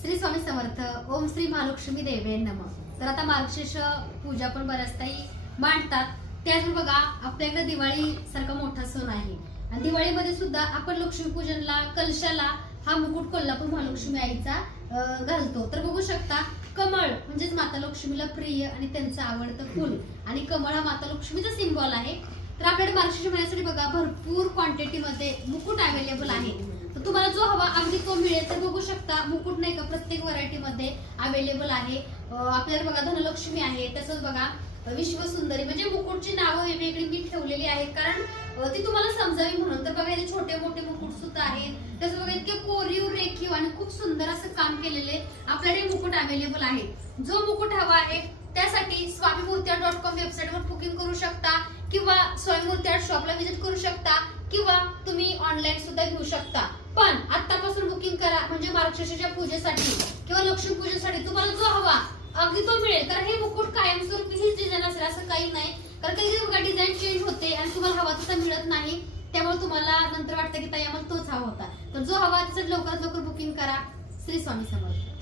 श्री स्वामी समर्थ. ओम श्री महालक्ष्मी देवे नमः. तर आता मार्गशीर्ष पूजा पण बऱ्याच ताई मांडतात. त्याच बघा आपल्याकडे दिवाळी सारखा मोठा सण आहे आणि दिवाळीमध्ये सुद्धा आपण लक्ष्मीपूजनला कलशाला हा मुकुट कोल्हापूर महालक्ष्मी आईचा घालतो. तर बघू शकता कमळ म्हणजेच माता लक्ष्मीला प्रिय आणि त्यांचं आवडतं फुल आणि कमळ हा माता लक्ष्मीचा सिंबॉल आहे. तर आपल्याकडे मार्गशीर्ष महिन्यासाठी बघा भरपूर क्वांटिटी मध्ये मुकुट अवेलेबल आहे. तर तुम्हाला जो हवा अगदी तो मिळेल. तर बघू शकता मुकुट नाही का प्रत्येक व्हरायटी मध्ये अवेलेबल आहे. आपल्याला बघा धनलक्ष्मी आहे, तसंच बघा विश्वसुंदरी म्हणजे मुकुटची नावं वेगवेगळी मी ठेवलेली आहेत कारण ती तुम्हाला समजावी म्हणून. तर बघा इथे छोटे मोठे मुकुट सुद्धा आहेत. तसं बघा इतके कोरीव रेखीव आणि खूप सुंदर असं काम केलेले आपल्याकडे मुकुट अवेलेबल आहे. जो मुकुट हवा आहे त्यासाठी swamimurti.com वेबसाईटवर बुकिंग करू शकता किंवा स्वामीमूर्ती आर्ट शॉपला व्हिजिट करू शकता किंवा तुम्ही ऑनलाईन सुद्धा घेऊ शकता. पण आतापासून बुकिंग करा म्हणजे मार्गशीर्षाच्या पूजेसाठी किंवा लक्ष्मी पूजेसाठी तुम्हाला जो हवा अगदी तो मिळेल. कारण हे मुकुट कायमस्वरूपी हीच डिझाईन असेल असं काही नाही. कारण कधी बघा डिझाईन चेंज होते आणि तुम्हाला हवा तसा मिळत नाही. त्यामुळे तुम्हाला नंतर वाटतं की ताई आम्हाला तोच हवा होता. तर जो हवा त्यासाठी लवकरात लवकर बुकिंग करा. श्री स्वामी समर्थ.